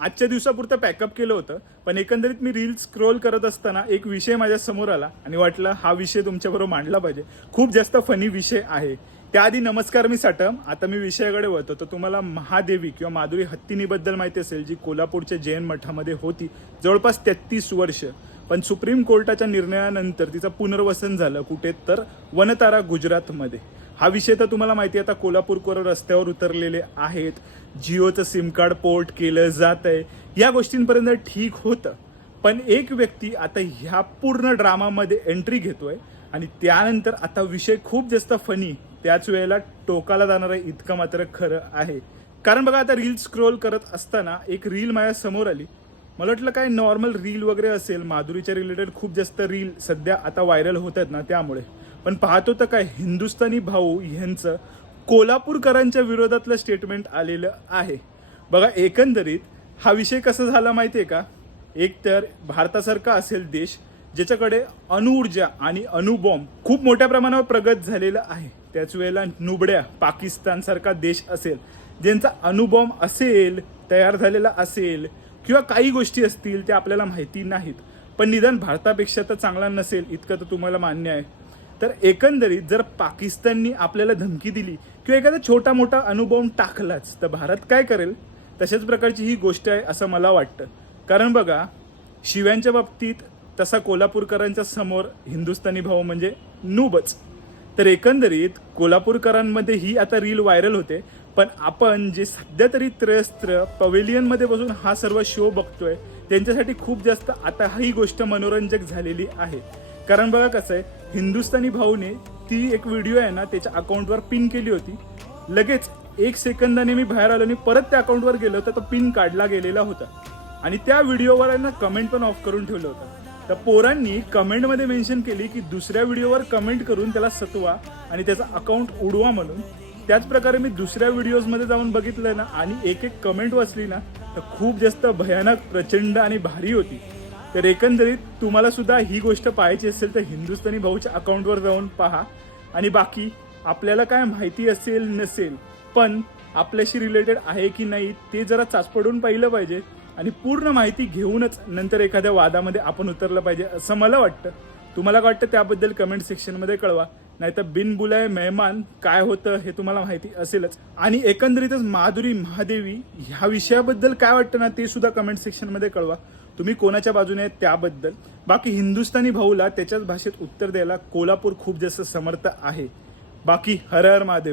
आजच्या दिवसापुरतं पॅकअप केलं होतं, पण एकंदरीत मी रील स्क्रोल करत असताना एक विषय माझ्या समोर आला आणि वाटलं हा विषय तुमच्याबरोबर मांडला पाहिजे. खूप जास्त फनी विषय आहे. त्याआधी नमस्कार, मी साटम. आता मी विषयाकडे वळतो. तर तुम्हाला महादेवी किंवा माधुरी हत्तीनीबद्दल माहिती असेल, जी कोल्हापूरच्या जैन मठामध्ये होती जवळपास 33 वर्ष. पण सुप्रीम कोर्टाच्या निर्णयानंतर तिचं पुनर्वसन झालं. कुठे तर वनतारा गुजरातमध्ये. हा विषय तर तुम्हाला माहिती आहे. आता कोल्हापूरकर रस्त्यावर उतरलेले आहेत. जिओचं सिम कार्ड पोर्ट केलं जात आहे. या गोष्टींपर्यंत ठीक होतं, पण एक व्यक्ती आता ह्या पूर्ण ड्रामामध्ये एंट्री घेतोय आणि त्यानंतर आता विषय खूप जास्त फनी, त्याच वेळेला टोकाला जाणार आहे इतकं मात्र खरं आहे. कारण बघा, आता रील स्क्रोल करत असताना एक रील माझ्या समोर आली. मला वाटलं काय नॉर्मल रील वगैरे असेल, माधुरीच्या रिलेटेड खूप जास्त रील सध्या आता व्हायरल होत आहेत ना, त्यामुळे. पण पाहतो तर काय, हिंदुस्थानी भाऊ यांचं कोल्हापूरकरांच्या विरोधातलं स्टेटमेंट आलेलं आहे. बघा, एकंदरीत हा विषय कसा झाला माहिती आहे का? एक तर भारतासारखा असेल देश ज्याच्याकडे अणुऊर्जा आणि अणुबॉम्ब खूप मोठ्या प्रमाणावर प्रगत झालेला आहे. त्याच वेळेला नुबड्या पाकिस्तान सारखा देश असेल ज्यांचा अणुबॉम्ब असेल, तयार झालेला असेल, किंवा काही गोष्टी असतील त्या आपल्याला माहिती नाहीत, पण निदान भारतापेक्षा तर चांगला नसेल इतकं तर तुम्हाला मान्य आहे. तर एकंदरीत जर पाकिस्ताननी आपल्याला धमकी दिली किंवा एखादा छोटा मोठा अणुबॉम्ब टाकलाच तर भारत काय करेल? तशाच प्रकारची ही गोष्ट आहे असं मला वाटतं. कारण बघा, शिव्यांच्या बाबतीत तसा कोल्हापूरकरांच्या समोर हिंदुस्थानी भाऊ म्हणजे नूबच. तर एकंदरीत कोल्हापूरकरांमध्ये ही आता रील व्हायरल होते. पण आपण जे सध्या तरी त्रयस्त्र पवेलियनमध्ये बसून हा सर्व शो बघतोय त्यांच्यासाठी खूप जास्त आता ही गोष्ट मनोरंजक झालेली आहे. कारण बघा कसं आहे, हिंदुस्थानी भाऊने ती एक व्हिडिओ आहे ना त्याच्या अकाउंटवर पिन केली होती. लगेच 1 सेकंदाने मी बाहेर आलो आणि परत त्या अकाउंटवर गेलो तर तो पिन काढला गेलेला होता. आणि त्या व्हिडिओवर आहे ना कमेंट पण ऑफ करून ठेवलं होतं. तर पोरांनी कमेंटमध्ये मेन्शन केली की दुसऱ्या व्हिडिओवर कमेंट करून त्याला सतवा आणि त्याचं अकाउंट उडवा म्हणून. त्याच प्रकारे मी दुसऱ्या व्हिडिओजमध्ये जाऊन बघितलं ना आणि एक कमेंट वाचली ना तर खूप जास्त भयानक, प्रचंड आणि भारी होती. तर एकंदरीत तुम्हाला सुद्धा ही गोष्ट पाहायची असेल तर हिंदुस्थानी भाऊच्या अकाउंटवर जाऊन पहा. आणि बाकी आपल्याला काय माहिती असेल नसेल, पण आपल्याशी रिलेटेड आहे की नाही ते जरा चाचपडून पाहिलं पाहिजे आणि पूर्ण माहिती घेऊनच नंतर एखाद्या वादामध्ये आपण उतरलं पाहिजे असं मला वाटतं. तुम्हाला काय वाटतं त्याबद्दल कमेंट सेक्शनमध्ये कळवा. नाहीतर बिनबुलाय मेहमान काय होतं हे तुम्हाला माहिती असेलच. आणि एकंदरीतच माधुरी महादेवी ह्या विषयाबद्दल काय वाटतं ना ते सुद्धा कमेंट सेक्शनमध्ये कळवा. तुम्ही कोणाच्या बाजूने आहेत त्याबद्दल. बाकी हिंदुस्थानी भाऊला त्याच्याच भाषेत उत्तर द्यायला कोल्हापूर खूप जास्त समर्थ आहे. बाकी हर हर महादेव.